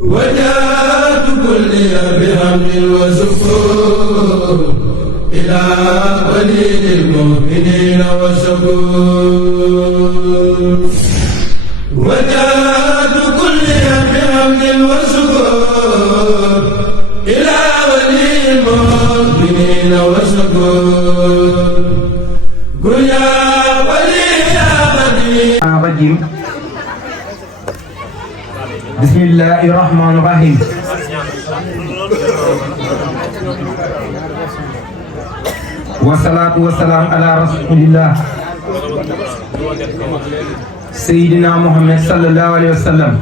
وجاءت كلي بحمد وشكر إلى ولي المؤمنين وشكور وجاءت كلي بحمد وشكر إلى ولي المؤمنين وشكور قل يا ولي يا بديع بسم الله الرحمن الرحيم والصلاة والسلام على رسول الله سيدنا محمد صلى الله عليه وسلم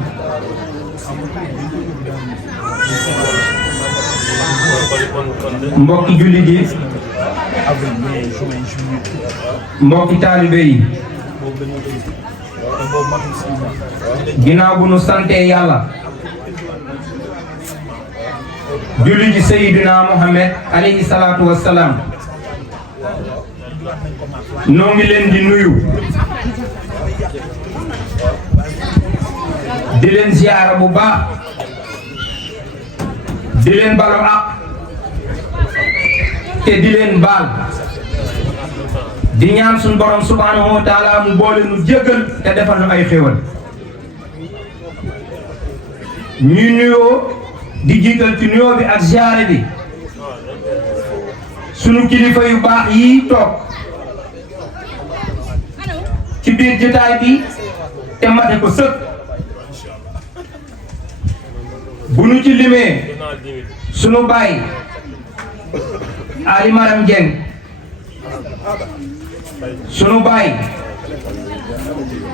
mbokki jullit yi mbokki taalibe yi ginnaaw bu nu sante yàlla julli ci Seydina Muhammad alayhi salaatu wassalaam noo ngi leen di nuyu di leen ziyaara bu baax di leen balu ak te di leen baal di ñaan suñu borom subhanahu wa taala mu boole nu jéggal te defal nu ay xéewal ñuy nuyoo di jiital ci nuyoo bi ak ziyaare bi sunu kilifa yu baax yi toog ci biir jotaay bi te mate ko sëkk bu nu ci limee sunu baay Ali Maram Dieng sunu baay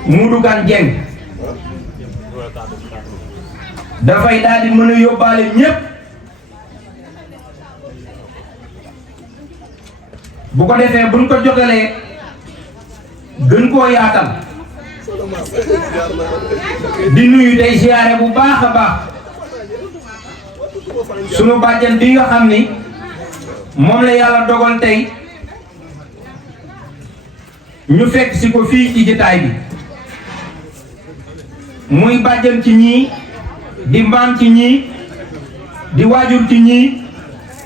Modou Kane Dieng dafay daal di mën a yóbbaale ñépp bu ko defee buñ ko jotalee gën koo yaatal di nuyu tey ziyaare bu baax a baax sunu bàjjan bi nga xam ni moom la yàlla dogal tey ñu fekk si ko fii ci jotaay bi muy bàjjan ci ñii di mbaam ci ñii di waajur ci ñii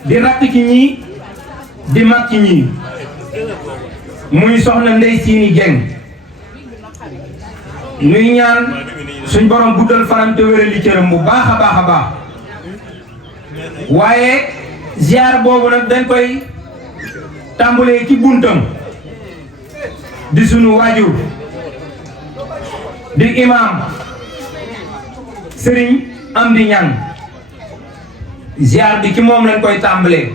di rakk ci ñii di mag ci ñii muy soxna Ndey Siini Dieng nuy ñaan suñ borom guddal faram te wérali cëram bu baax a baax a baax waaye ziar boobu nag dañ koy tàmbalee ci buntam di sunu waajur di imam Serigne Amdi Ñang ziar bi ci moom lañ koy tàmbalee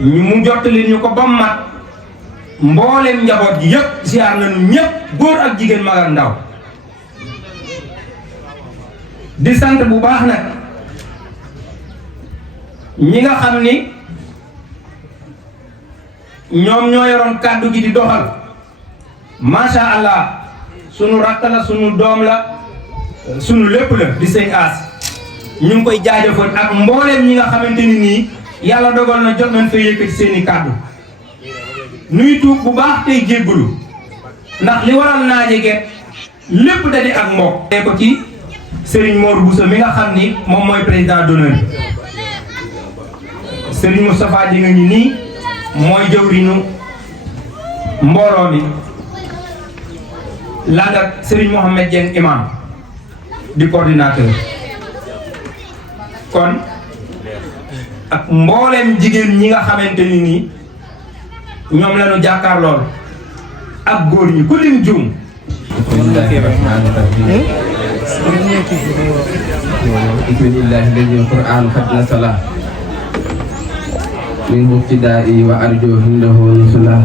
mu jottali ñu ko ba mat mbooleem njaboot gi yëpp ziar nañu ñëpp góor ak jigéen mag ak ndaw di sant bu baax nag ñi nga xam ni ñoom ñoo yoroon kàddu gi di doxal masha Allah sunu rakk la sunu doom la sunu lépp la di sëñ As ñu ngi koy jaajëfal ak mbooleem ñi nga xamante ni nii yàlla dogal na jot nañ fa yëkkati seeni kàddu nuy tuub bu baax tey jéggulu ndax li waral naaje get lépp da di ak mbokk te ko ci Serigne Mor Bousso mi nga xam ni moom mooy président d'honneur Serigne Moustapha di nga ñu nii mooy jëwriñu mbooloo mi land ak Serigne Mohamed Dieng imam di coordinateur kon ak mbooleem jigéen ñi nga xamante ni nii ñoom lañu jàkkaar lool ak góor ñi ku lim juum bismillahi alladi alquran qad nasala min ibtidaai wa arju hindahu nusula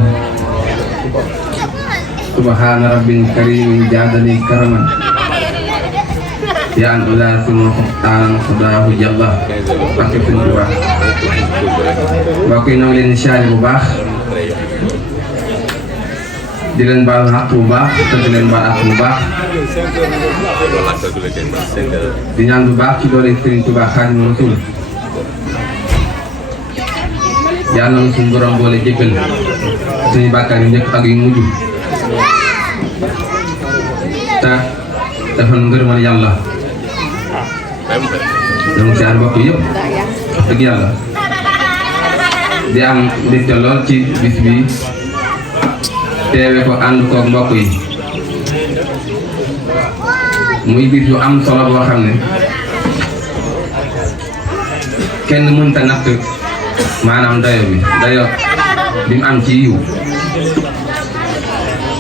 subhana rabbil karim jaadali karaman yaan ulaasim xubtaan xudaahu jalla barke Sëñ Tuubaa mbokk yi ñoo ngi leen siyaare bu baax di leen baal xaq bu baax te di leen baal xaq bu baax di ñaan bu baax ci doole Sëriñ Tuubaa Xaadimu Rasuul yàlla na suñu borom boole jéggal suñu bàkkaar yu njëkk ak yu mujj te defal ngërëmal yàlla donc siyaar mbokk yëpp dëgg yàlla di am mbégte lool ci bis bi teewe ko ànd koog mbokk yi muy bis yu am solo boo xam ne kenn mënta natt maanaam dayo bi mu am ci yiw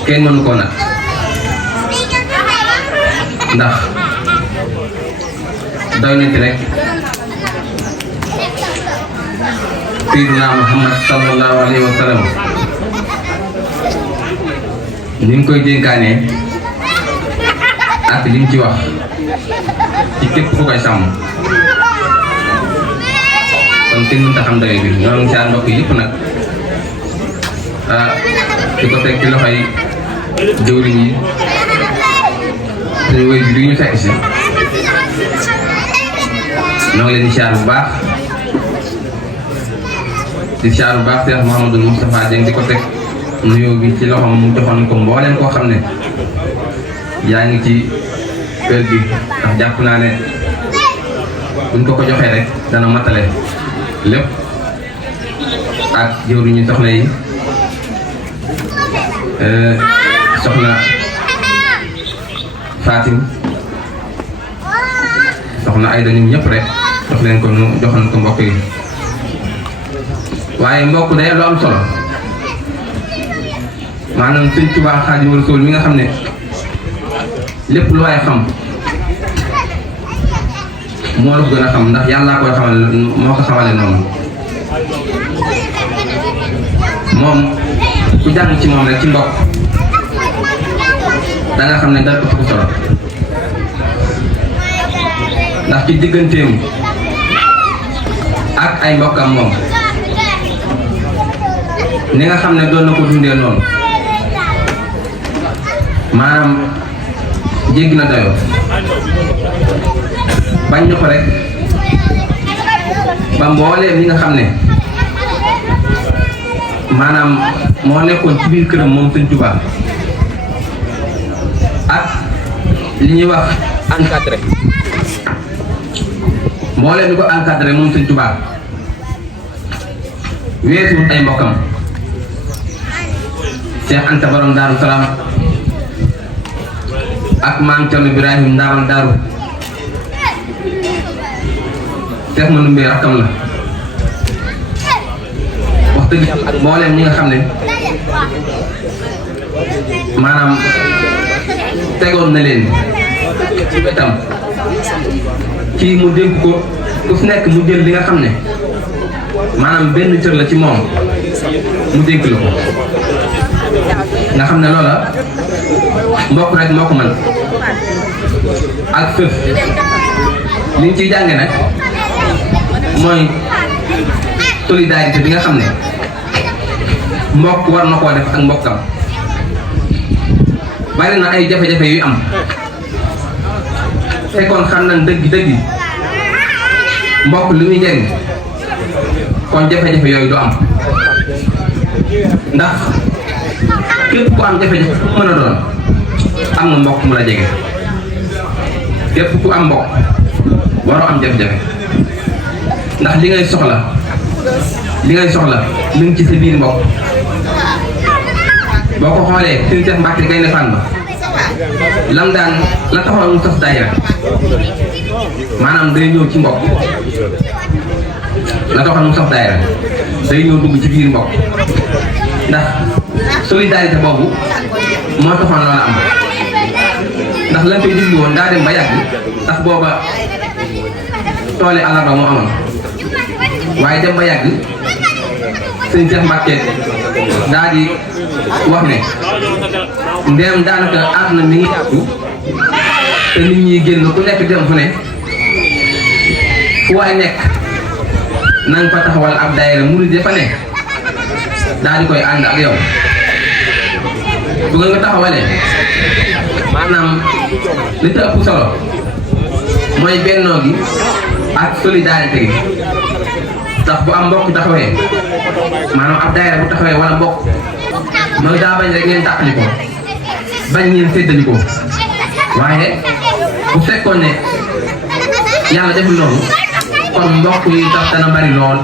kenn mënu ko natt ndax doy na ci rek Sayyidina Muhammad sallallahu alayhi wa sallam ni mu koy dénkaane ak li mu ci wax ci képp ku koy sàmm kon kenn mënta xam dayo bi ñoo ngi saa mbokk yëpp nag di ko teg ci loxoy jëwriñ yi suñu wéy bi ñu fekk si ñoo ngi leen di siyaar bu baax Cheikh Mouhamadou Moustapha Dieng di ko teg nuyoo bi ci loxoom mu joxoon ko mbooleem koo xam ne yaa ngi ci kër gi ndax jàpp naa ne buñ ko joxee rek dana matale lépp ak jëwriñu soxna yi soxna Fatim soxna Ayda ñun ñëpp rek jox leen ko nu joxoon ko mbokk yi waaye mbokk day lu am solo maanaam Sëñ Tuubaa Xaadimu Rasuul mi nga xam ne lépp lu waay xam moo la ko gën a xam ndax yàllaa koy xamal moo ko xamale noonu moom ku jàng ci moom rek ci mbokk da nga xam ne dara ëpp ko solo ndax ci digganteem ak ay mbokkam moom ni nga xam ne doon na ko dundee noonu maanaam jéggi na dayoo bañ ñu ko rek ba mbooleem ñi nga xam ne maanaam moo nekkoon ci biir këram moom Sëñ Tuubaa ak li ñuy wax encadré mbooleem ñu ko encadré moom Sëñ Tuubaa weesuwut ay mbokkam Cheikh Anta Borom Daaru Salaam ak maam Cerno Ibrahim Ndaamal Daaru Cheikh Manoumbe rakkam la wax dëgg yàlla ak mbooleem ñi nga xam ne maanaam tegoon na leen ci wetam kii mu dénk ko ku fi nekk mu jël li nga xam ne maanaam benn cër la ci moom mu dénk la ko nga xam ne loola mbokk rek moo ko mën ak fëf li ñu ciy jànge nag mooy solidarité bi nga xam ne mbokk war na koo def ak mbokkam bari na ay jafe-jafe yu am fekkoon xam nañ dëgg mbokk li muy njëriñ kon jafe-jafe yooyu du am ndax képp ku am jafe-jafe ku mën a doon am nga mbokk mu la jege képp ku am mbokk waroo am jafe-jafe ndax li ngay soxla li ngi ci sa biir mbokk boo ko xoolee Sëñ Seex Mbàkke Gaynde Fatma lam daan la taxoon mu sos daayira maanaam day ñëw ci mbokk la taxoon mu sos daayira day ñëw dugg ci biir mbokk ndax solidarité boobu moo taxoon loola am ndax lañ koy diglu woon daa dem ba yàgg ndax booba tooli àllarba moo amoon waaye dem ba yàgg Sëñ Seex Mbàkke daa di wax ne ndéem daanaka àdduna mi ngi yàggu te nit ñi génn ku nekk dem fu ne fu waay nekk nañ fa taxawal ab daayira murid ya fa ne daal di koy ànd ak yow bu ngeen ko taxawalee maanaam li ci ëpp solo mooy bennoo gi ak solidarité gi ndax bu am mbokk taxawee maanaam ab daayira bu taxawee wala mbokk mooy daa bañ rek ngeen tàqali ko bañ ngeen séddali ko waaye bu fekkoon ne yàlla deful noonu kon mbokk yi tax dana bari lool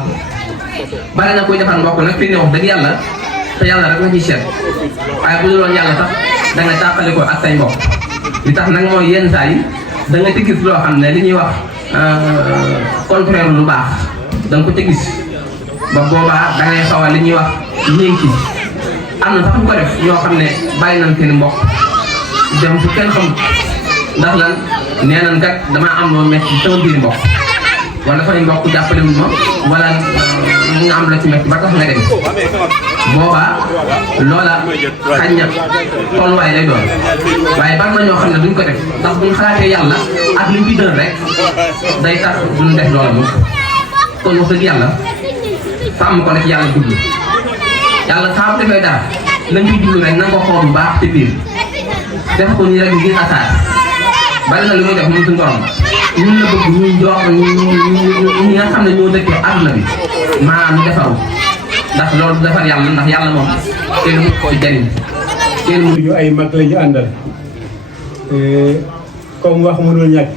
bari na koy defar mbokk nag fi ne wax dëgg yàlla te yàlla rek la ciy seet waaye bu dul woon yàlla sax da nga tàqale ko ak say mbokk li tax nag mooy yenn saa yi da nga ci gis loo xam ne li ñuy wax contraire lu baax da nga ko ci gis ba boobaa da ngay xaw a li ñuy wax ñénki am na sax bu ko def ñoo xam ne bàyyi nañ seen mbokk dem fu kenn xamul ndax lan nee nañ kat damaa am loo metti sama biir mbokk wala fay mbokk jàppale wu ma wala nga am la ci metti ba tax nga dem boobaa loola xañ na tolluwaay lay doon waaye bari na ñoo xam ne duñ ko def ndax buñ xalaatee yàlla ak liñ ci dën rek day tax duñ def loola moom kon wax dëgg yàlla sàmm ko la ci yàlla jublu yàlla saa bu defee dara lañ ciy jublu rek na nga ko xool bu baax ci biir def ko nii rek ngir asaar bari na lu muy def moom suñu borom ñun la bëgg ñuy jox ñi nga xam ne ñoo dëkkee àdduna bi maanaam ñu defaru ndax loolu defar yàlla ndax yàlla moom kenn mu ko jariñ kenn mu ñu ay mag la ñu àndal comme wax mënul ñàkk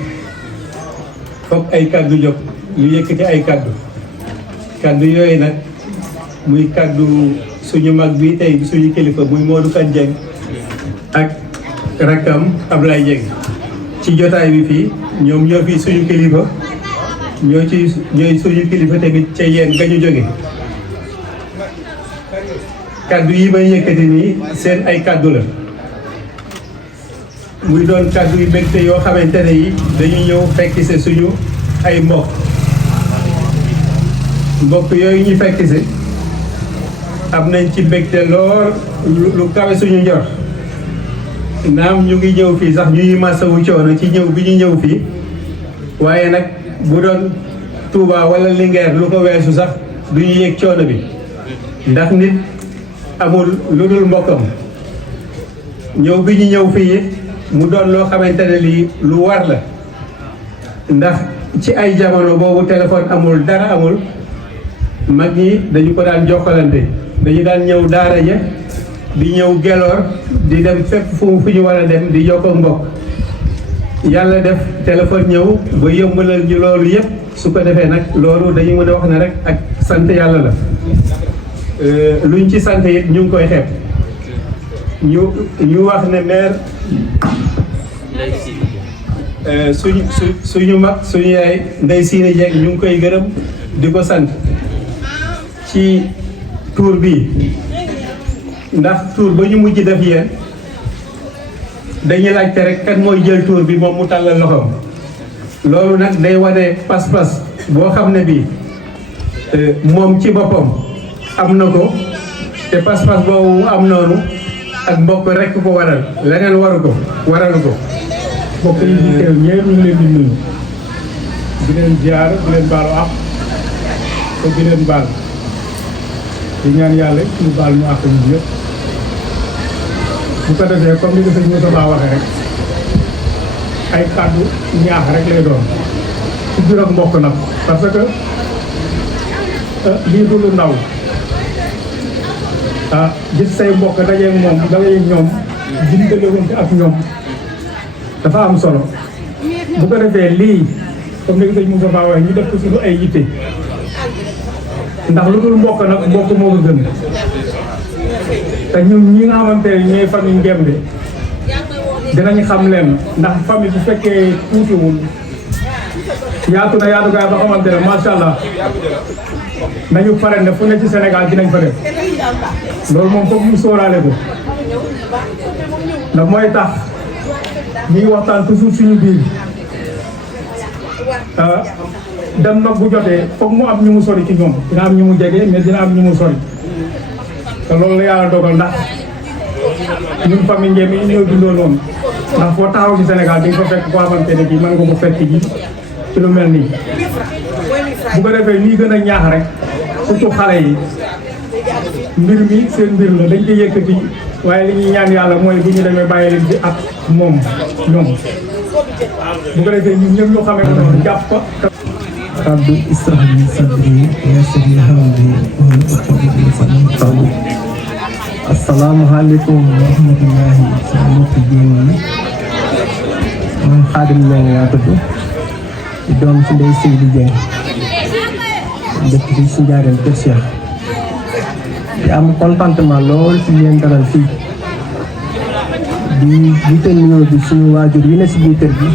foog ay kàddu jóg ñu yëkkati ay kàddu yooyu nag muy kàddu suñu mag bi tey suñu kilifa muy Modou Kane Dieng ak rakkam Ablaye Dieng ci jotaay bi fii ñoom ñoo fi suñu kilifa ñooy suñu kilifa tamit ca yéen nga ñu jóge kàddu yi may yëkkati nii seen ay kàddu la muy doon kàddu yu mbégte yoo xamante ne yi dañu ñëw fekk si suñu ay mbokk yooyu ñu fekk si am nañ ci mbégte lool lu kawe suñu njor naam ñu ngi ñëw fii sax ñuy masawu coono ci ñëw bi ñu ñëw fii waaye nag bu doon Touba wala Linguère lu ko weesu sax du ñu yëg coono bi ndax nit amul lu dul mbokkam ñëw bi ñu ñëw fii mu doon loo xamante ne lii lu war la ndax ci ay jamono boobu téléphone amul dara amul mag ñi dañu ko daan jokkalante dañu daan ñëw daara ja di ñëw geloor di dem fépp fu ñu war a dem di jokkoo mbokk yàlla def téléphone ñëw ba yombalal ñu loolu yëpp su ko defee nag loolu dañu mën a wax ne rek ak sant yàlla la luñ ci sant it ñu ngi koy xeeb ñu wax ne maire suñu mag suñu yaay Ndeye Sine Dieng ñu ngi koy gërëm di ko sant ci tour bi ndax tour ba ñu mujj def yéen dañuy laajte rek kan mooy jël tour bi moom mu tàllal loxoom loolu nag day wane pas-pas boo xam ne bii moom ci boppam am na ko te pas-pas boobu am noonu ak mbokk rek ko waral leneen waralu ko mbokk yi di teew ñëpp ñu ngi leen di nuyu di leen ziar di leen baalu àq te di leen baal di ñaan yàlla ñu baal ñu àq ñu yëpp bu ko defee comme ni ko sëñ Moussa Ba waxee rek ay kàddu ñaax rek lay doon ci biir ak mbokk nag parce que lii du lu ndaw gis say mbokk dajeeg moom dajeeg ñoom dimbalewante ak ñoom dafa am solo bu ko defee lii comme ni ko sëñ Moussa Ba waxee ñu def ko suñu ay yitte ndax lu dul mbokk nag mbokk moo ko gën te ñun ñi nga xamante ne ñooy famille Nguembe dinañ xam leen ndax famille bu fekkee tuutiwul yaatu na yaatukaay ba xamante ne macha allah nañu pare ne fu ne ci Sénégal dinañ fa def loolu moom foog ñu sóoraale ko ndax mooy tax ñuy waxtaan toujours suñu biir dem nag bu jotee foog mu am ñu mu sori ci ñoom dina am ñu mu jege mais dina am ñu mu sori te loolu la yàlla dogal ndax ñun famille Nguembe yi ñoo dundoo noonu ndax foo taxaw ci Sénégal di nga fa fekk koo xamante ne bii mën nga ko fekk ji ci lu mel nii bu ko defee ñuy gën a ñaax rek surtout xale yi mbir mi seen mbir la dañ koy yëkkati waaye li ñuy ñaan yàlla mooy bu ñu demee bàyyi leen ci ak moom ñoom bu ko defee ñun ñëpp ñu xamee ko noonu jàpp ko. rabbi israh li sadri wa yassir li amri wahlul uqdatan min lisani yafqahu qawli. asalaamaaleykum wa rahmatullahi sama mbokki jéem yi man Xaadim Ñaŋ laa tudd di doom ci Ndeye Seydou Dieng dëkk fii si Ndiarène Kër Cheikh di am contentement lool ci leen dalal fii di jiital nuyoo bi suñu waajur yi ne si biir kër gi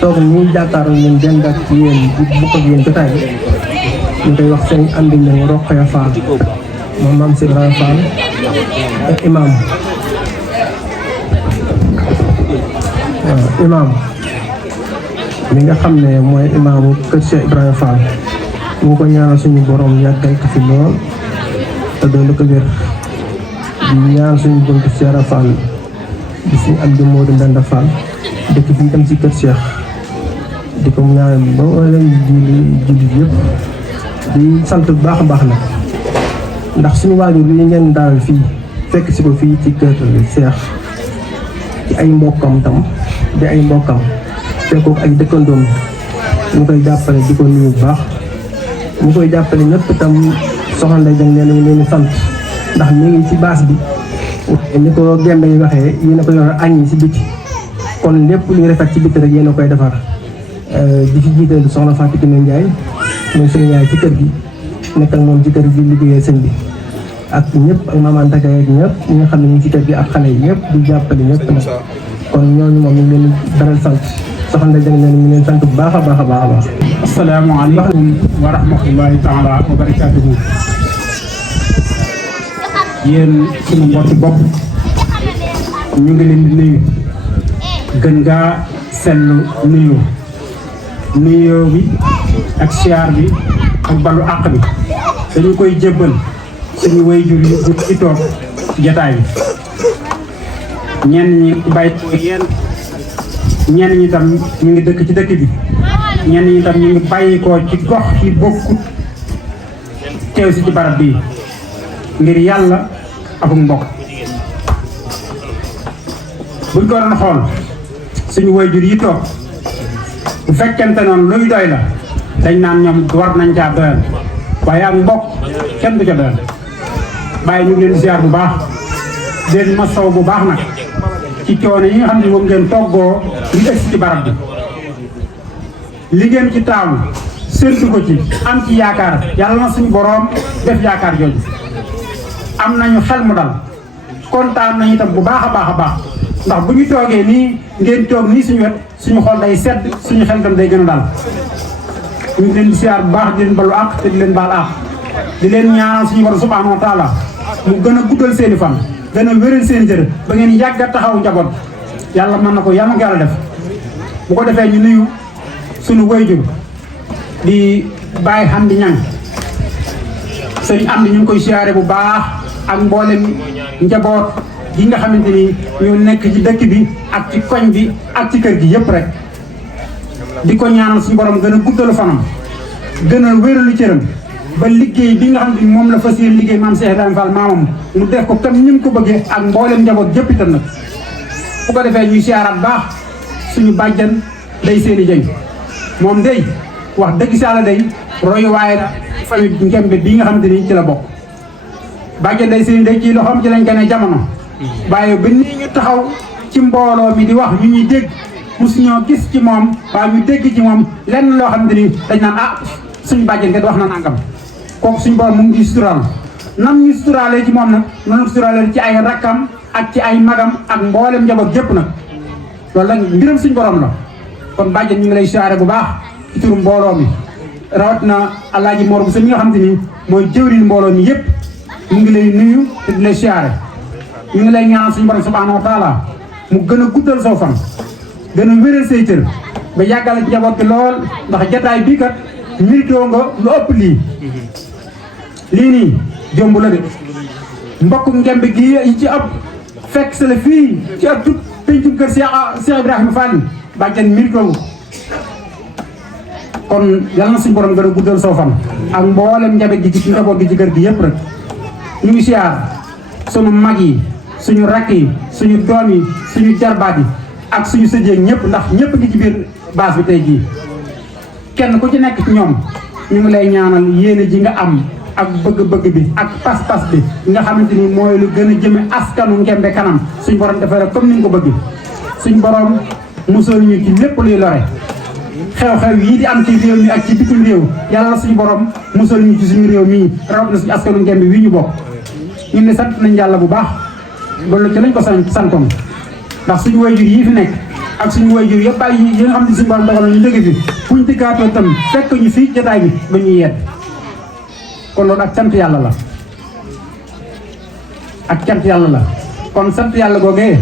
toog ñuy jàkkaarloo ñun dend ak yéen di bokk ak yéen jotaay bi ñu koy wax seen andi ñoom Rokhaya Fall moom maam si Ibrahima Fall ak imam imam mi nga xam ne mooy imaamu kër Cheikh Ibrahima Fall mu ko ñaanal suñu borom yàggal ko fi lool te doolu ko wér di ñaan suñu buntu Cheikh Fall di si am di Modou Ndanda Fall dëkk fii tam si kër Cheikh di ko ñaan ba wala jullit yëpp di sant bu baax a baax nag ndax suñu waajur yi ngeen dalal fii fekk si ko fii ci kër Cheikh ci ay mbokkam tam di ay mbokkam fekkook ay dëkkandoom ñu koy jàppale di ko nuyu bu baax ñu koy jàppale ñëpp tam soxna Ndeye Dieng nee nañu leen sant ndax mi ngi ci baas bi ni ko gembe yi waxee yéen a ko yor añ yi si biti kon lépp luy rafet ci biti rek yéen a koy defar di fi jiital soxna Fatou Kiné Ndiaye mooy suñu yaay ci kër gi nekk ak moom ci kër gi liggéeyee sëñ bi ak ñëpp ak maman Taka ak ñëpp ñi nga xam ne ñu ngi ci kër gi ak xale yi ñëpp di jàppale ñëpp nag kon ñooñu moom ñu ngi leen daral sant soxna Ndeye Dieng nee ñu leen sant bu baax a baax a baax a baax. asalaamaaleykum wa rahmatullahi taala wa barakaatuhu. yéen sunu mbokki bopp ñu ngi leen di nuyu gën ngaa sellu nuyoo bi ak siyaar bi ak balu àq bi dañu koy jébbal suñu waajur yi bu ci toog jataay bi ñenn ñi bàyyi ko yéen ñenn ñi tam ñu ngi dëkk ci dëkk bi ñenn ñi tam ñu ngi bàyyi ko ci gox yi bokkut teew si ci barab bii ngir yàlla ak mbokk buñ ko doon xool suñu waajur yi toog bu fekkente noonu luy doy la dañ naan ñoom war nañ caa doyal waaye ak mbokk kenn du ca doyal bàyyi ñu ngi leen ziar bu baax leen masaw bu baax nag ci coono yi nga xam ne moom ngeen toggoo ñu egsi ci barab bi li ngeen ci taamu séntu ko ci am ci yaakaar yàlla na suñu boroom def yaakaar jooju am nañu xel mu dal kontaan nañu itam bu baax a baax a baax ndax bu ñu toogee nii ngeen toog nii suñu wet suñu xol day sedd suñu xel tam day gën a dal ñu ngi leen di siyaar bu baax di leen balu àq te di leen baal àq di leen ñaanal suñu borom subhanahu wa taala mu gën a guddal seeni fan gën a wéral seen jër ba ngeen yàgg a taxaw njaboot yàlla mën na ko yàlla na ko yàlla def bu ko defee ñu nuyu suñu wayjur di bàyyi xam di ñang sëñ am di ñu ngi koy siyaare bu baax ak mboolem njaboot yi nga xamante ni ñu nekk ci dëkk bi ak ci koñ bi ak ci kër gi yëpp rek di ko ñaanal suñu borom gën a guddalu fanam gën a wéralu cëram ba liggéey bi nga xam ne moom la fas yéene liggéey maam Cheikh Ibrahima Fall maamam mu def ko comme ni mu ko bëggee ak mboolem njaboot yëpp itam nag bu ko defee ñuy siyaaraat baax suñu bàjjan day seeni jëng moom day wax dëgg si yàlla day royu waaye famille Ngembe bii nga xamante ni ci la bokk bàjjan day seeni day ci loxoom ci lañ gën a jamono waaye ba nii ñu taxaw ci mbooloo mi di wax ñu ñuy dégg mosuñoo gis ci moom waaye ñu dégg ci moom lenn loo xamante ni dañ naan ah suñu bàjjan kat wax na nangam kooku suñu borom mu ngi suturaal nam ñu suturaalee ci moom nag noonu suturaalee ci ay rakkam ak ci ay magam ak mboolem njaboot yépp nag loolu nag mbiram suñu borom la kon bàjjan ñu ngi lay siyaare bu baax ci turu mbooloo mi rawat na alaaji Mor bu sa mi nga xamante ni mooy jëwriñ mbooloo mi yépp mu ngi lay nuyu te di lay siyaare ñu ngi lay ñaanal suñu borom subhanahu wa taala mu gën a guddal soo fan gën a wéral say cër ba yàggal ci njaboot gi lool ndax jataay bii kat méritoo nga lu ëpp lii nii jomb la de mbokk Ngembe gi yi ci ëpp fekk sa la fii ci ëpp tut pencum kër Cheikh Ibrahima Fall bàjjan méritoo nga kon yàlla na suñu borom gën a guddal soo fan ak mboolem njaboot gi ci njaboot gi ci kër gi yëpp rek ñu ngi siyaar suñu mag yi suñu rakk yi suñu doom yi suñu jarbaat yi ak suñu sëjeeg ñëpp ndax ñëpp ngi ci biir baas bi tey jii kenn ku ci nekk ci ñoom ñu ngi lay ñaanal yéene ji nga am ak bëgg-bëgg bi ak pas-pas bi nga xamante ni mooy lu gën a jëme askanu Ngembe kanam suñu borom defee rek comme ni nga ko bëgg suñu borom musal ñu ci lépp luy lore xew-xew yii di am ci réew mi ak ci bitim réew yàlla suñu borom musal ñu ci suñu réew mii rawat na suñu askanu Ngembe wii ñu bokk ñun ne sant nañ yàlla bu baax loolu ci lañ ko santoon ndax suñu wayjur yii fi nekk ak suñu wayjur yëpp ay yi nga xam ne suñu borom dogal na ñu jóge fi fuñ dikkaatoo tam fekk ñu fii jotaay bi ba ñuy yedd kon loolu ak sant yàlla la ak cant yàlla la kon sant yàlla googee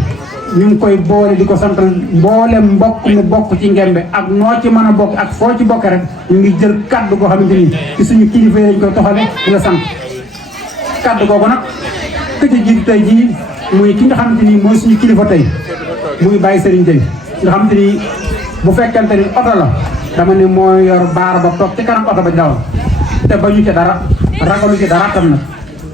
ñu ngi koy boole di ko santal mboolem mbokk mu bokk ci Ngembe ak noo ci mën a bokk ak foo ci bokk rek ñu ngi jël kaddu goo xamante ni ci suñu kilifa yi lañ koy toxale di la sant kaddu googu nag ka ca jiitu tey jii muy ki nga xamante ni mooy suñu kilifa tey muy Baye Serigne Gueye nga xamante ni bu fekkente ni oto la dama ne moo yor baar ba toog ci kanam oto ba dawal te bañu ca dara ragalu ci dara tam nag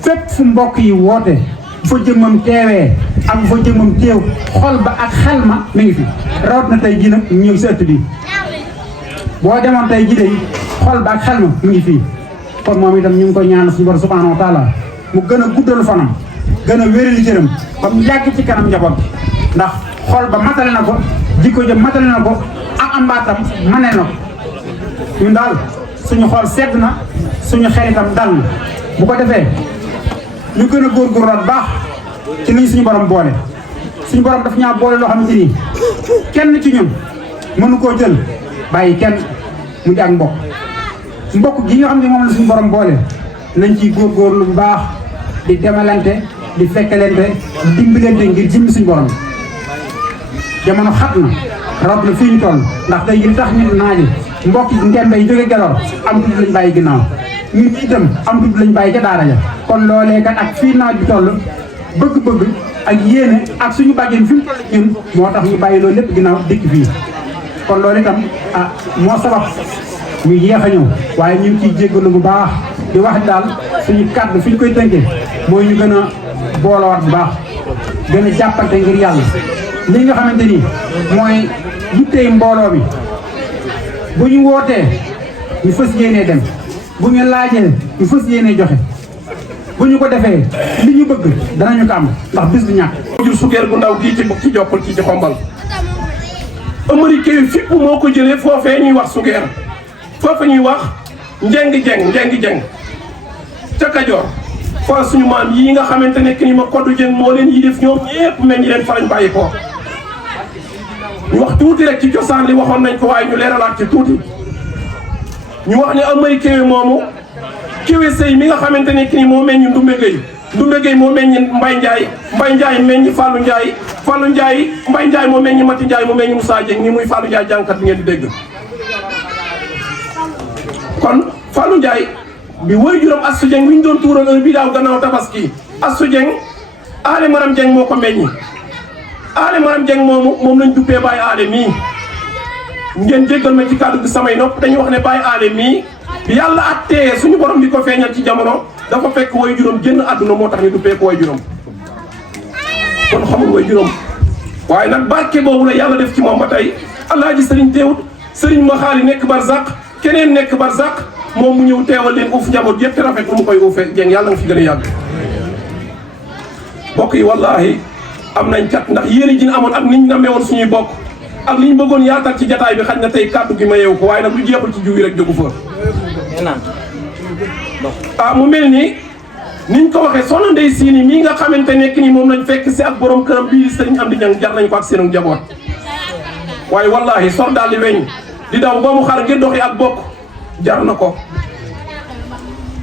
fépp fu mbokk yi woote bu fa jëmmam teewee ak bu fa jëmmam teew xol ba ak xel ma mi ngi fi rawat na tey jii nag ñëw si ëtt bi boo demoon tey jii de xol ba ak xel ma mi ngi fii kon moom itam ñu ngi koy ñaan suñu borom subhanahu wa taala mu gën a guddal fanam gën a wérali cëram ba mu yàgg ci kanam njaboot ndax xol ba matale na ko jikko jëm matale na ko ak ambaatam mane na ko ñun daal suñu xol sedd na suñu xel itam dal na bu ko defee ñu gën a góorgóorlu baax ci liñ suñu borom boole suñu borom daf ñaa boole loo xamante ni kenn ci ñun mënu koo jël bàyyi kenn mu di ak mbokk gi nga xam ne moom la suñu borom boole nañ ciy góorgóorlu bu baax di demalante di fekkalante di dimbalante ngir jëmmi suñu borom jamono xat na rawat na fii ñu toll ndax tey li tax ñu naaje mbokk yi Ngembe yi jóge Gelor am tudd lañ bàyyi ginnaaw ñun itam am tudd lañ bàyyi ca daara ja kon loolee kat ak fii naaj bi toll bëgg-bëgg ak yéene ak suñu bàjjen fi mu toll ñun moo tax ñu bàyyi loolu lépp ginnaaw dikk fii kon loolu itam moo sabab ñu yéex a ñëw waaye ñu ngi ciy jéggalu bu baax di wax daal suñu kàddu fi ñu koy tënkee mooy ñu gën a boolawaat bu baax gën a jàppante ngir yàlla li nga xamante ni mooy yittey mbooloo bi bu ñu wootee ñu fës yéenee dem bu ñu laajee ñu fës yéenee joxe bu ñu ko defee li ñu bëgg danañu ko am ndax bis du ñàkk. jur sugeer gu ndaw kii ci jokkul kii ci xombal Amari Kébé fipp moo ko jëlee foofee ñuy wax sugeer foofu ñuy wax njeng jeng ca Kajoor fa suñu maam yi nga xamante ne ni ma koddu jeng moo leen yi def ñoom ñépp mel ñi leen farañ bàyyi ko ñu wax tuuti rek ci cosaan li waxoon nañ ko waaye ñu leeralaat ci tuuti ñu wax ne Amari Kébé moomu Kébé sëy mi nga xamante ne ni moo meññ Ndumbe Gueye moo meññ Mbay Njaay meññ Fallou Njaay Mbay Njaay moo meññ Mati Njaay moo meññ Moussa Dieng ni muy Fallou Njaay jàngkat bi ngeen di dégg kon Fallou Ndiaye bi woy juróom Astou Dieng bi ñu doon tuural heure bii daaw gannaaw tabaski Astou Dieng Aale Maram Dieng moo ko meññi Aale Maram Dieng moom lañ duppee Baye Aale mii ngeen jéggal ma ci kàddu gi samay nopp dañuy wax ne Baye Aale mii bi yàlla attee suñu borom di ko feeñal ci jamono dafa fekk woy juróom génn àdduna moo tax ñu duppee ko woy juróom kon xamul woy juróom waaye nag barke boobu la yàlla def ci moom ba tey Alaaji Sëriñ teewut Sëriñ ma xaali nekk barzaq keneen nekk barzaq moom mu ñëw teewal leen uuf njaboot yëpp te rafet lu mu koy uufee Dieng yàlla nga fi gën a yàgg bokk yi wallaahi am nañ cat ndax yéene ji ñu amoon ak niñ namee woon suñuy bokk ak liñ bëggoon yaatal ci jataay bi xaj na tey kàddu gi ma yeewu ko waaye nag lu jeexul ci jiw yi rek jógu fa mu mel ni niñ ko waxee soxna Ndey Siini mii nga xamante nekk ni moom lañ fekk si ak borom këram bii di Sëriñ Amdi Dieng jar nañ ko ak seenu njaboot waaye wallaahi sor daal di weñ di daw ba mu xar ngir doxi ak bokk jar na ko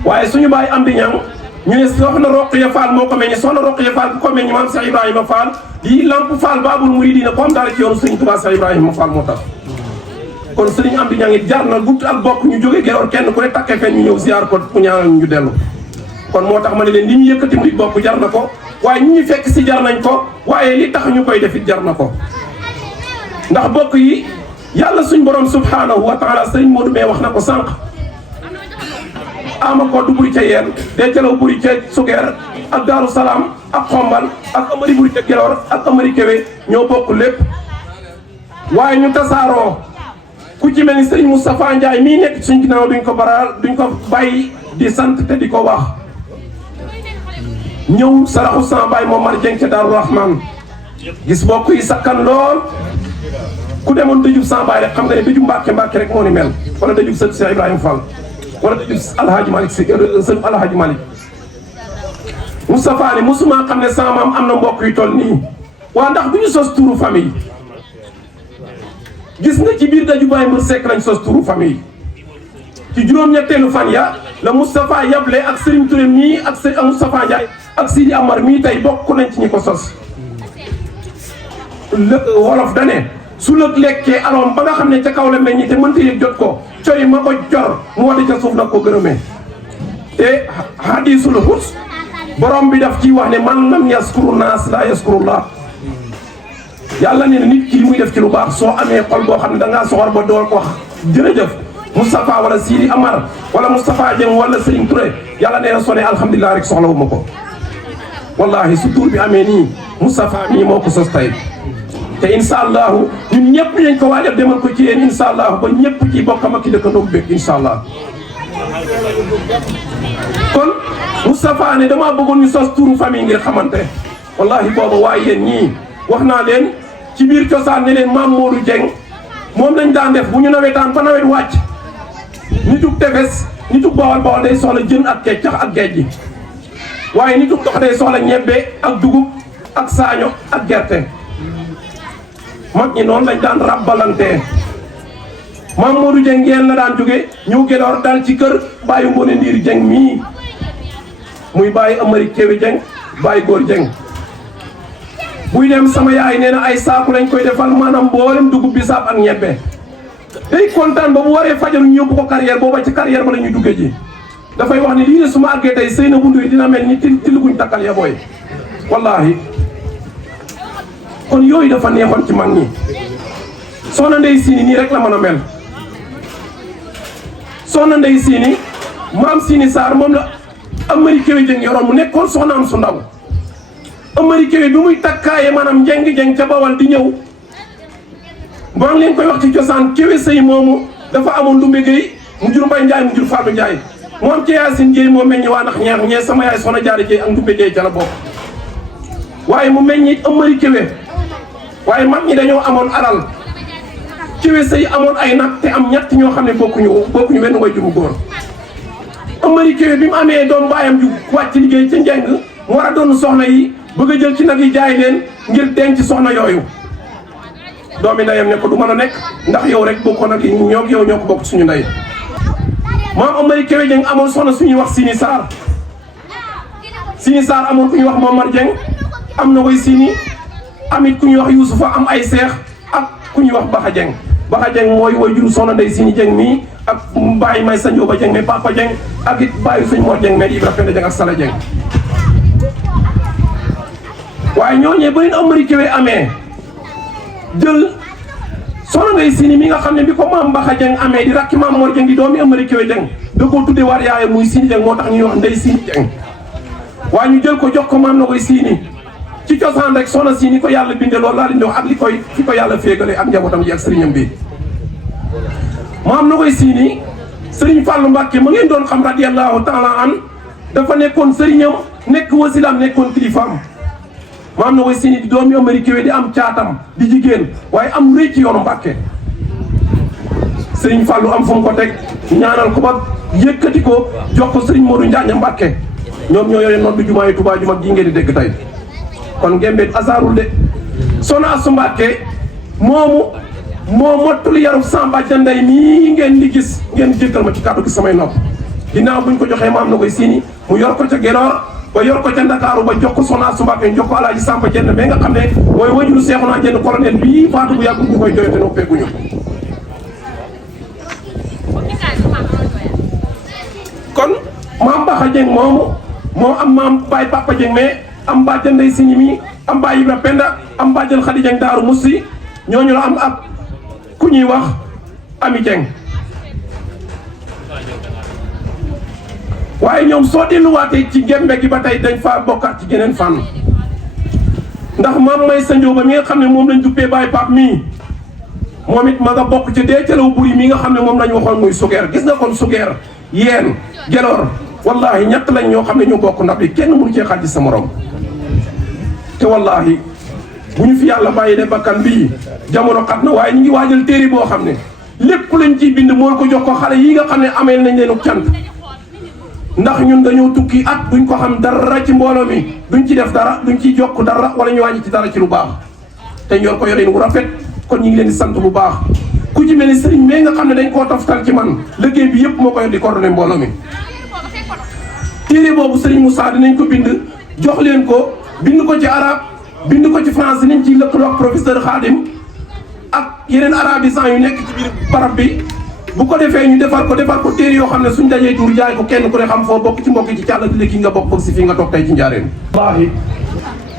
waaye suñu baay Amdi Dieng ñu ne soxna Roqiya Fall moo ko meññ soxna Roqiya Fall bu ko meññ maam Cheikh Ibrahima Fall di Lamp Fall Baabul Muridiina ko am dara ci yoonu Sëriñ Tuubaa Cheikh Ibrahima Fall moo tax kon Sëriñ Amdi Dieng it jar na gudd ak bokk ñu jóge Gelor kenn ku ne takkee fenn ñu ñëw ziar ko ku ñaanal ñu dellu kon moo tax ma ne leen li ñu yëkkati muy bokk jar na ko waaye ñi ñu fekk si jar nañ ko waaye li tax ñu koy defit jar na ko ndax bokk yi yàlla suñ borom subhanahu wa taala sëriñ Modou Mee wax na ko sànq ama ko du buri ca yeen dee calaw buri ca sugeer ak Daaru Salaam ak xombal ak Amari buri ca Gelor ak Amari Kébé ñoo bokk lépp waaye ñu tasaaroo ku ci mel ni sëriñ Moustapha Ndiaye mii nekk suñ ginnaaw duñ ko bàyyi di sant te di ko wax ñëw saraxu sama baay Momar Dieng ca Daaru Rahman gis bokk yi sakkan lool ku demoon dëjub sa baay rek xam nga ne dëjub Mbàkke rek moo ni mel wala dëjub sëñ Cheikh Ibrahima Fall wala dëjub Alhaji Malick si sëñ Alhaji Malick Moustapha ne mosuma xam ne sama maam am na mbokk yu toll nii waa ndax bu ñu sos turu famille gis nga ci biir daju Baye Mbër Seck lañ sos turu famille ci juróom-ñetteelu fan ya la Moustapha Yable ak Serigne Touré mii ak Serigne Moustapha Ndiaye ak Sidi Amar mii tey bokk nañ ci ñi ko sos wolof dane su lëg lekkee aloom ba nga xam ne ca kaw la meññi te mënta yëg jot ko coy ma ko jor mu waddi ca suuf nag ko gërëmee te hadisul xus borom bi daf ciy wax ne man lam yaskuru naas la yaskurullah yàlla ne nit ki li muy def ci lu baax soo amee xol boo xam ne da ngaa soxor ba door ko wax jërëjëf Moustapha wala Sidi Amar wala Moustapha Dieng wala Serigne Touré yàlla nee na soo ne alhamdulilah rek soxlawu ma ko wallahi su tur bi amee nii Moustapha mii moo ko sos tey te incha allahu ñun ñëpp nañ ko waajal demal ko ci yéen incha allahu ba ñëpp ci bokkam ak ki dëkkandoo bu bëgg incha allah kon Moustapha ne damaa bëggoon ñu sos turu famille ngir xamante wallahi booba waaye yéen ñii wax naa leen ci biir cosaan ne leen maam Modou Dieng moom lañ daan def bu ñu nawetaan ba nawet wàcc nitug tefes nitug bawal day soxla jën ak keccax ak géej gi waaye nitug ndox day soxla ñebbe ak dugub ak saaño ak gerte mag ñi noonu lañ daan rabbalantee maam Modou Dieng ngeen la daan jóge ñëw Gédor dal ci kër bàyyi Ngoné Ndiir Dieng mii muy bàyyi Amari Kéwi Dieng bàyyi Góor Dieng buy dem sama yaay nee na ay saaku lañ koy defal maanaam mboolem dugub bisaab ak ñebbe day kontaan ba bu waree fajaru ñu yóbbu ko carrière booba ci carrière ba la ñuy duggee ji dafay wax ni lii ne su ma àggee tey sëy na bundu yi dina mel ni til guñ takkal ya booy wallahi kon yooyu dafa neexoon ci mag ñi soxna Ndey Siini nii rek la mën a mel soxna Ndey Siini maam Siini Sarr moom la Amari Kéwi Dieng yoroon mu nekkoon soxnaam su ndaw Amari Kéwi bi muy takkaaye maanaam njeng ca Bawal di ñëw maa ngi leen koy wax ci cosaan Kéwi sëy moomu dafa amoon Ndumbe Gueye mu jur Mbay Njaay mu jur Faatu Njaay mu am ci Yaasin Jéey moo meññ waa ndax ñeex ñee sama yaay soxna Jaara Jéey ak Ndumbe Jéey ca la bokk waaye mu meññ Amari Kéwi waaye mag ñi dañoo amoon alal Kéwi sëy amoon ay nag te am ñett ñoo xam ne bokkuñu wenn way juru góor Amari Kéwi bi mu amee doom baayam ju wàcc liggéey ca njeng mu war a doon soxna yi bëgg a jël ci nag yi jaay leen ngir denc soxna yooyu doomi ndeyam ne ko du mën a nekk ndax yow rek bokkoo nag yi ñoo yow ñoo ko bokk suñu ndey maam Amari Kéwi Dieng amoon soxna suñuy wax Sini Sarr Sini Sarr amoon ku ñuy wax Momar Dieng am na koy Sini amit ku ñuy wax Youssoufa am ay seex ak ku ñuy wax Baxa Dieng Baxa Dieng mooy way juru soxna Ndey Sini Dieng mii ak Baye May Sanjoo Ba Dieng mais Papa Dieng ak it Baye suñ Mor Dieng mais Ibra Penda Dieng ak Sala Dieng waaye ñooñee ba leen Amari Kéwi amee jël soxna Ndey Sini mi nga xam ne bi ko maam Baxa Dieng amee di rakki maam Mor Dieng di doomi Amari Kéwi Dieng da koo tudde war yaay muy Sini Dieng moo tax ñuy wax Ndey Sini Dieng waaye ñu jël ko jox ko maam na koy Sini ci cosaan rek soxna Sini ko yàlla binde loolu laa leen di wax ak li koy fi ko yàlla féegale ak njabootam ji ak sëriñam bi maam na koy Sini sëriñ Fàllu Mbàkke ma ngeen doon xam radiyallahu taala an dafa nekkoon sëriñam nekk wasilaam nekkoon kilifaam maam na koy Sini di doomi Amari Kéwi di am caatam di jigéen waaye am rëy ci yoonu Mbàkke sëriñ Fàllu am fu mu ko teg ñaanal ko ba yëkkati ko jox ko sëriñ Modou Njaañ Mbàkke ñoom ñoo yore noddu jumaa yi Tuubaa ju mag ji ngeen di dégg tey kon ngembeen asaarul de Soxna Asu Mbàkke moomu moo mottul yarub Samba Janday nii ngeen di gis ngeen jéggal ma ci kàddu gi samay nopp ginnaaw buñ ko joxee maam na koy Sini mu yor ko ca Gédor ba yor ko ca Ndakaaru ba jox ko Soxna Asu Mbàkke jox ko Alaaji Samba Jenn mais nga xam ne mooy wajuru Seexuna Jenn colonel bii faatu bu yàggul ñu koy joyte noppeeguñu kon maam Baxa Dieng moomu moo am maam Baye Papa Dieng mais am bàjjan Ndey Sini mi am Baye Ibra Penda am bàjjan Xadi Dieng Daaru Musti ñooñu la am ak ku ñuy wax Ami Dieng waaye ñoom soo delluwaatee ci gembe gi ba tey dañ faa bokkaat ci geneen fànn ndax maam May Sanjoo Ba mi nga xam ne moom lañ duppee Baye Pape mii moom it ma nga bokk ci dee calaw buri mi nga xam ne moom lañ waxoon muy sugeer gis nga kon sugeer yéen Gédor wallahi ñett lañ ñoo xam ne ñu bokk ndax bi kenn mënu cee xaj sa morom te wallahi bu ñu fi yàlla bàyyi de bakkan bii jamono xat na waaye ñu ngi waajal téere boo xam ne lépp lañ ciy bind moo ko jox ko xale yi nga xam ne ameel nañ leen cant ndax ñun dañoo tukki at duñ ko xam dara ci mbooloo mi duñ ci def dara duñ ci jokk dara wala ñu wàññi ci dara ci lu baax te ñor ko yoreen wu rafet kon ñu ngi leen di sant bu baax ku ci mel ni sëriñ mais nga xam ne dañ koo toftal ci man liggéey bi yëpp moo ko yor di coordonné mbooloo mi téere boobu sëriñ Moussa dinañ ko bind jox leen ko bind ko ci arab bind ko ci français dinañ ci lëkkaloo ak professeur Khadim ak yeneen arabisants yu nekk ci biir barab bi bu ko defee ñu defar ko téere yoo xam ne suñ dajee tur jaay ko kenn ku ne xam foo bokk ci mbokk ci càll di léegi nga bokk si fi nga toog tey ci njaareem wallaahi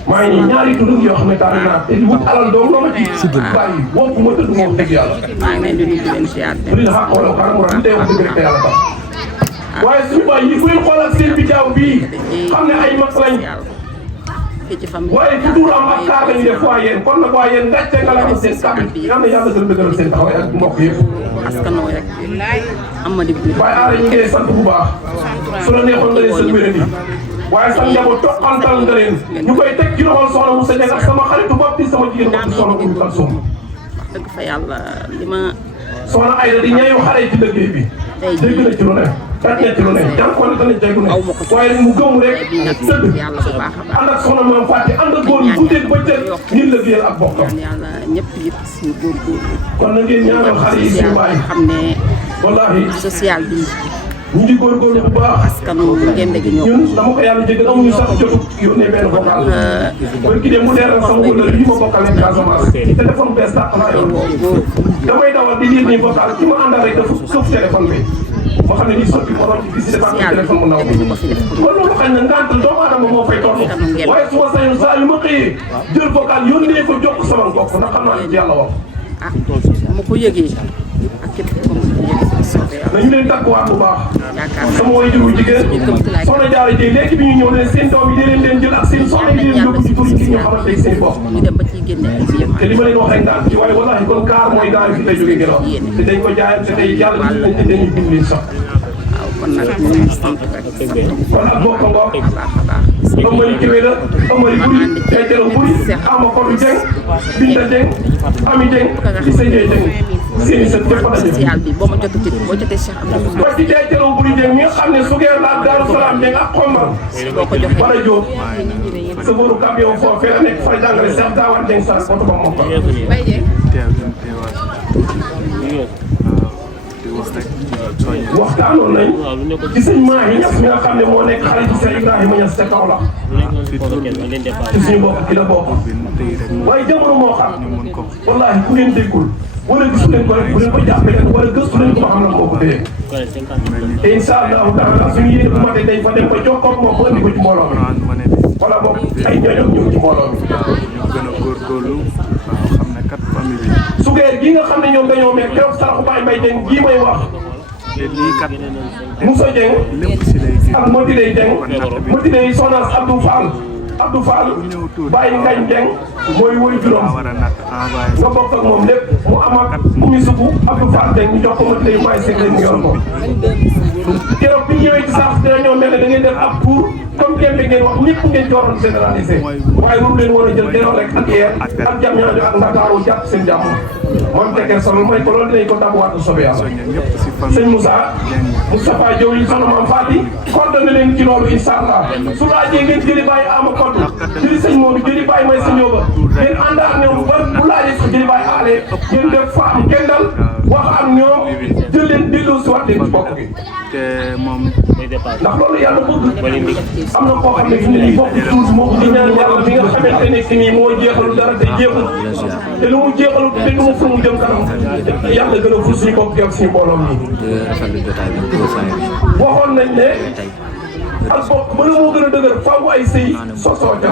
maa ngi nii ñaari tudd yoo xam ne taal naa te wut alal doom loo ma ci bàyyi wopp ma tëdd moom dëgg yàlla maa ngi leen di nuyu di leen siyaar bu dee xaq wala xaaral mu raadu day wax dëgg rek te yàlla tax waaye suñu bàyyi yi fu leen xoolal seen bi jaaw bii xam ne ay mag lañ waaye fu tuur am ak kaar lañu def waa yéen kon nag waa yéen ndàcce nga la am seen kàddu yal na yàlla gën a dëgëral seen taxawaay ak mbokk yëpp askanoo rek Amady bi waaye aara ñu ngi lay sant bu baax su la neexoon nga leen seen wéra nii waaye sax njaboot toqantal nga leen ñu koy teg ci loxol soxna Moussa Dieng ak sama xaritu bopp di sama jigéen bopp di soxna Koumba Kalsoum wax dëgg fa yàlla li ma soxna Ayda di ñeeyu xale ci liggéey bi dégg na ci lu ne kat na ci lu ne jànkuwante danañ tegu ne waaye mu gëm rek sëdd ànd ak soxna maam Fatou ànd ak góor yi guddeeg bëccëg ngir liggéeyal ak bokkam yàlla ñëpp yëpp suñu góorgóorlu kon na ngeen ñaanal xale yi suñu baay xam ne wallaahi social bi ñu ngi góorgóorlu bu baax askanu Gembe gi ñoo ñun dama ko yàlla jéggal amuñu sax jotu yónnee benn vocal ba ki dem mu leeral sama wëllëg yi ma bokkal leen Casamance téléphone bees tàq laa yor damay dawal di lire nii vocal ci ma àndal rek dafa këf téléphone bi ma xam ne nii soppi ma doon ci fii si defaat téléphone mu ndaw bi kon loolu xañ na ngàntal doomu aadama moo fay toll waaye su ma sañoon saa yu ma xëyee jël vocal yónnee ko jox sama mbokk ndax xam naa ne ci yàlla wax ah ma ko yëgee ak képp ko ma ko yëgee nañu leen takkuwaat bu baax sama way juru jigéen soxna Jaara Jéy léegi bi ñu ñëw leen seen doom yi di leen jël ak seen soxna yi di leen yóbbu ci tur ci ñoo xamante seen bopp ñu dem ba ciy génne ay jéem te li ma leen wax rek naan ci waaye wallaahi kon kaar mooy gaar yi fi tey jógee gënaaw te dañ ko jaayam te tey yàlla gis nañ te dañuy bind leen sax waaw kon nag ñu ngi sant rek kon ak bokk ngoog baax a baax Amari Kébé la Amari Buri Taytero Buri Ama Kodou Dieng Binta Dieng Ami Dieng ci sa Dieng seeni sa fépp la jëm social bi boo ma jotee boo jotee Cheikh Abdou ba ci Taytero Buri Dieng mi nga xam ne sugeer la ak Daaru Salaam Dieng ak Xombal boo ko joxee wala Diop sa booru camion foofu fee la nekk fa jàngale Cheikh Daawar Dieng sa oto ba moom ko waxtaanoon nañ ci sëñ Mahi Niass mi nga xam ne moo nekk xaritu Cheikh Ibrahima Niass ca Kaolack ci suñu bopp ki la bokk waaye jamono moo xam wallaahi ku ngeen déggul wala gisu leen ko rek bu leen ko jàppee wala gëstu leen ko ba xam na moo ko téye te incha allahu taala suñu yéene bu matee dañ fa dem ba jokkoo ak moom ba indi ko ci mbooloo mi wala boog ay ñooñam ñëw ci mbooloo mi sugeer gi nga xam ne ñoom dañoo mel keroog saraxu Baye Mbaye Dieng gii may wax Moussa Dieng ak Motiley Dieng Motiley soxna Abdou Fall Baye Ngagne Dieng mooy woy juróom nga bokk ak moom lépp mu am ak Oumy Sougou Abdou Fall Dieng ñu jox ko Motiley Baye Seck leen mu yor ko keroog bi ñëwee ci sax dañoo mel ne da ngeen def ab tour comme Gembe ngeen wax ñëpp ngeen ci waroon généralisé waaye waru leen war a jël delloo rek ak yeer ak jam ñaajo ak Ndakaaru jàpp seen jàmm moom tekkee solo mooy ko loolu dinañ ko dabuwaat bu soobee yàlla sëñ Moussa Moustapha Diop yi soxna Maam Fati coordonné leen ci loolu incha allah su laajee ngeen jëli bàyyi ama kodd jëli sëñ Modou jëli bàyyi may sëñ Yoba ngeen ànd ak ñoom ba bu laajee su jëli bàyyi aale ngeen def fa am kendal wax ak ñoom jël leen delloo si waat leen ci bokk gi ndax loolu yàlla bëgg am na koo xam ne fi ne nii bokk tuus moo ko di ñaan yàlla mi nga xamante ne si nii moo jeexalu dara te jeexul te lu mu jeexalu te lu mu fu mu jëm kanam yàlla gën a ful suñu bopp ak suñu mbooloom yi waxoon nañ ne ak bokk ba la moo gën a dëgër faaw ay sëy sosoo ca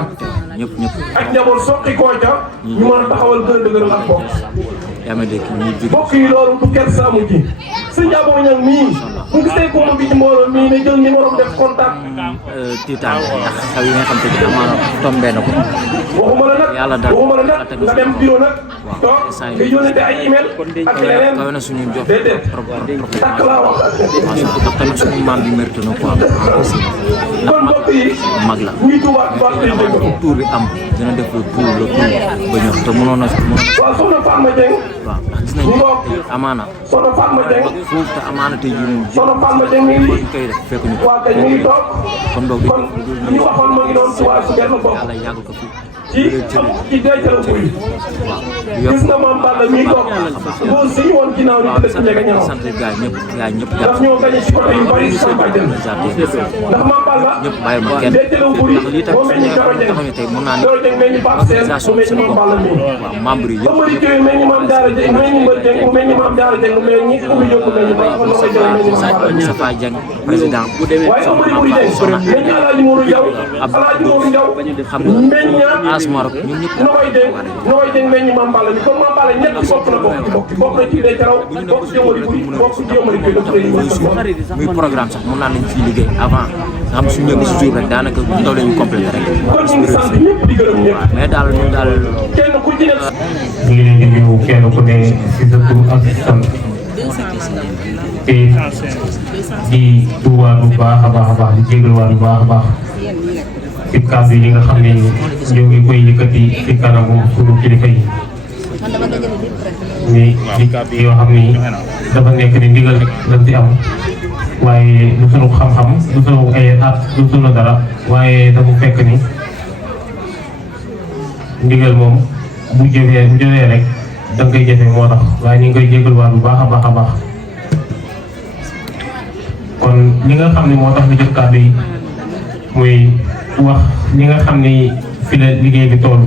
ak njaboot soqi koo ca ñu mën a taxawal gën a dëgëral ak bokk bokk yi loolu du kersa amu ci sëñ Abo Ñang mii mu gisee ko mu bi ci mbooloo mii ne jël numéro def contact. tiitaan ndax xew yi nga xam te ne amaana tombé na ko. waxuma la nag yàlla daal waxuma la nag nga dem bureau nag. toog nga yónnee ay email ak leneen. kawe na suñu jox déedéet takk laa wax. ndax tamit suñu maam bi mérite na quoi. kon mbokk yi mag la. ñuy tubaab tubaab di dégg ko. tour bi am dina def le tout ba ñëw te mënoon na. waaw soxna Fatma Dieng. waaw ndax gis nañu amaana. soxna Fatma Dieng. foofu te amaana tey jii moom. soxna Fatma Dieng mi ngi. koy def fekk ñu. waa kay mi ngi toog. kon boog kon li ñu waxoon ma ngi doon ci waa su benn bopp. yàlla yàgg ko fi. ci deetal buy. gis nga maam Balla mi toog. boo si ñu woon ginnaaw ni dëkk njëkk a ñëw. sant gars ñëpp daf ñoo gañe ci côté yu bari ci Samba Dieng. ndax maam Balla. ñëpp bàyyi ma kenn deetal buy moo mel ni Doro Dieng. tey mën naa ne Doro Dieng mel ni Pape Sène mu mel ni maam Balla mi. waaw membre yi ba Mari Kébé mel ni maam Daara Dieng mel ni Mbër Dieng mu mel ni maam Daara Dieng mu mel ni Oumy Diop mu mel ni maam Balla mel ni maam Balla mi. Safa Dieng président. waaye Amady Mouride Dieng mel ni Alaaji Mourou Diaw Alaaji Mourou Diaw mel ni Asmarok ñun ñëpp Nogoy Dieng mel ni maam Balla mi kon maam Balla ñett bokk na bokk na ci day taraw bokk ci Amady Mouride bokk ci Amady Kébé muy programme sax mën naa lañ ciy liggéey avant nga xam suñu ñëw si jour rek daanaka ñu daw lañu complété rek. kon ñu ngi sant ñëpp di gërëm ñëpp. mais daal ñun daal. kenn ku ci nekk. ñu ngi leen di nuyu kenn ku ne si sa tur ak si sant te di tuubaat bu baax a baax di jégaluwaat bu baax a baax ci kàddu yi nga xam ne ñu ngi koy yëkkati ci kanamu sunu kilifa yi ni di kàddu yoo xam ni dafa nekk ni ndigal rek lañ ci am waaye du sunu xam-xam du sunu ay at du sunu dara waaye dafa fekk ni ndigal moom bu jëfee rek da nga koy jëfe moo tax waaye ñu ngi koy jégaluwaat bu baax a baax kon li nga xam ne moo tax ñu jël kàddu yi muy wax li nga xam ni fi la liggéey bi toll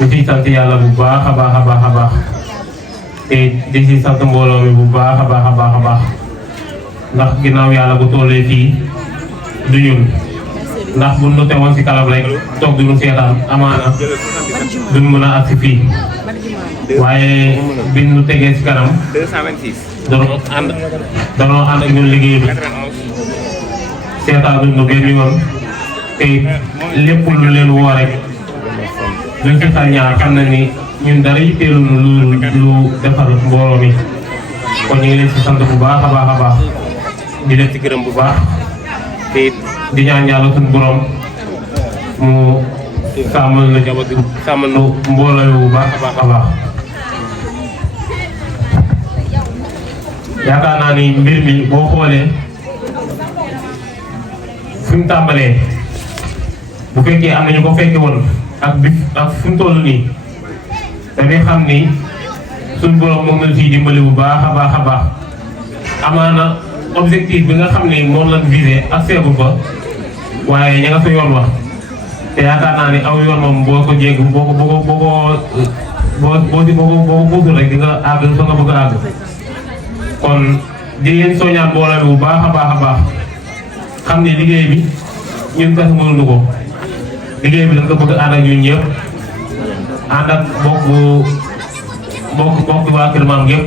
ñu ciy sant yàlla bu baax a baax te di ci sant mbooloo mi bu baax a baax ndax ginnaaw yàlla bu tollee fii du ñun ndax bu ñu teewoon ci kalam rek toog du ñu seetaan amaana duñ mën a agsi fii waaye bi ñu tegee ci kanam 226 danoo ànd ak ñun liggéey bi seetaan duñ ñu benn yoon te lépp lu leen woo rek duñ ci xar ñaar xam na ni ñun dara yitteelu lu defar mbooloo mi kon ñu ngi leen ci sant bu baax a baax di leen ci gërëm bu baax te di ñaan yàlla suñu borom mu sàmmal na jabar sàmmal na mbooloo bu baax a baax yaakaar naa ni mbir mi boo xoolee fi mu tàmbalee bu fekkee am nañu ko fekke woon ak fi mu toll nii dañuy xam ni suñu borom moom lañ siy dimbali bu baax a baax amaana objectif bi nga xam ni moom lañ visé ak seegu fa waaye ña nga fa yoon wax te yaakaar naa ni aw yoon moom boo ko jéggi boo buusul rek di nga àgg fa nga bëgg a àgg kon di leen soññaat mbooloo bu baax a baax xam ni liggéey bi ñun kese mënuñu ko liggéey bi dañ ko bëgg ànd ak ñun ñëpp ànd ak bokk waa Kër Maam yëpp.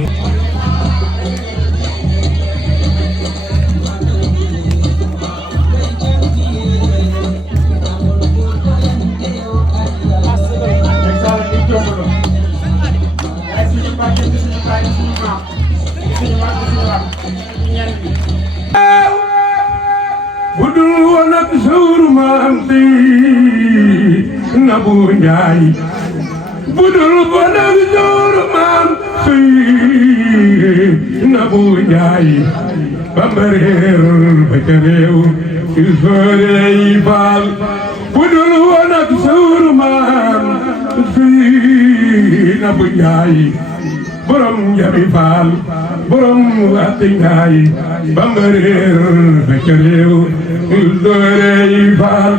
budul woon ak sawru maam si Nabou Ndiaye budul woon ak sawru maam si Nabou Ndiaye Bamba réer ba ca réew il soorey faal budul woon ak sawru maam si Nabou Ndiaye borom njari faal borom waati ngaay Bamba réer ba ca réew il soorey faal